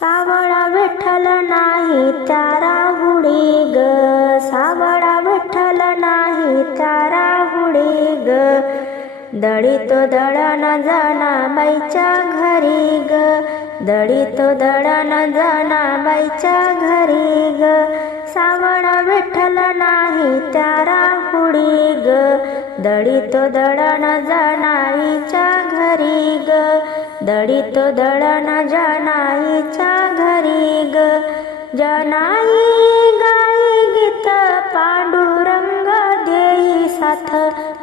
सावळा विठ्ठल नाही तारा हुडी ग, सावळा विठ्ठल नाही तारा हुडी ग, दळीतो दळण जनाबाईच्या घरी ग, दळीतो दळण जनाबाईच्या घरी ग, सावळा विठ्ठल नाही तारा हुडी ग, दळीतो दळण जनाईच्या घरी ग, दळीतो दळण जनाईच्या घरी ग, जनाई गाई गीत पांडुरंग देई साथ,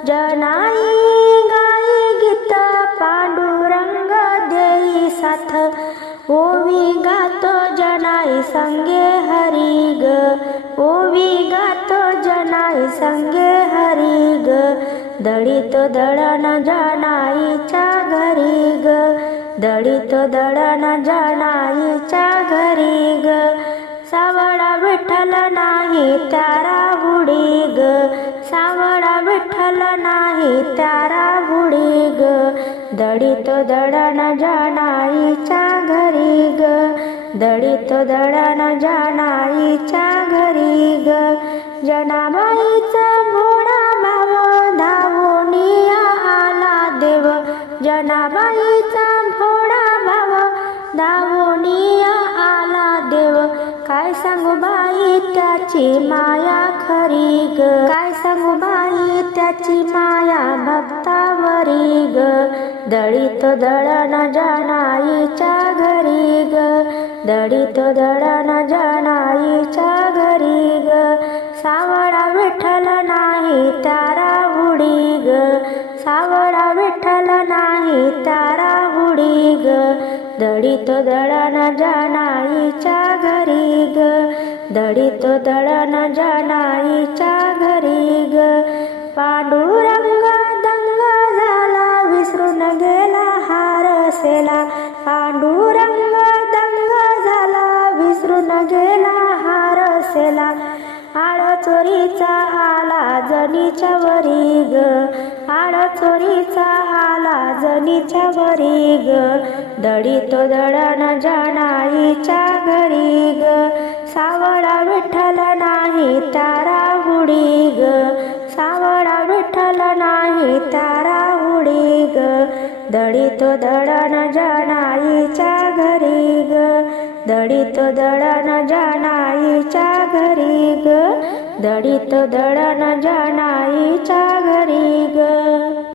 जनाई गाई गीत पांडुरंग देई साथ, ओवी गातो जनाई संगे हरी ग, ओवी गातो जनाई संगे हरी ग, दळीतो दळण जनाईच्या घरी ग, दळीतो दळण जनाईच्या घरी ग, सावळा विठ्ठल नाही तारा हुडी ग, सावळा विठ्ठल नाही तारा हुडी ग, दळीतो दळण जनाईच्या घरी ग, दळीतो दळण जनाईच्या घरी ग, जनाबाईचा भोळा भाव धावूनिया आला देव, जनाबाईचा भोळा भाव धावूनिया आला देव, काय सांगू बाई त्याची माया खरी ग, काय सांगू बाई त्याची माया भक्तावरी ग, दळीतो दळण जनाईच्या घरी ग, दळीतो दळण जनाईच्या घरी ग, सावळा विठ्ठल नाही तारा हुडी ग, सावळा विठ्ठल नाही तारा हुडी ग, दळीतो दळण जनाईच्या घरी ग, दळीतो दळण जनाईच्या घरी ग, पांडुरंग दंग झाला विसरून गेला हारसेला, पांडुरंग दंग झाला विसरून गेला हारसेला, आळ चोरीचा आला जनीच्या वरी ग, आळ चोरीचा आला जनीच्या वरी ग, दळीतो दळण जनाईच्या घरी ग, सावळा विठ्ठल नाही तारा हुडी ग, सावळा विठ्ठल नाही तारा हुडी ग, दळीतो दळण जनाईच्या घरी ग, दळीतो दळण जनाईच्या घरी ग, दळीतो दळण जनाईच्या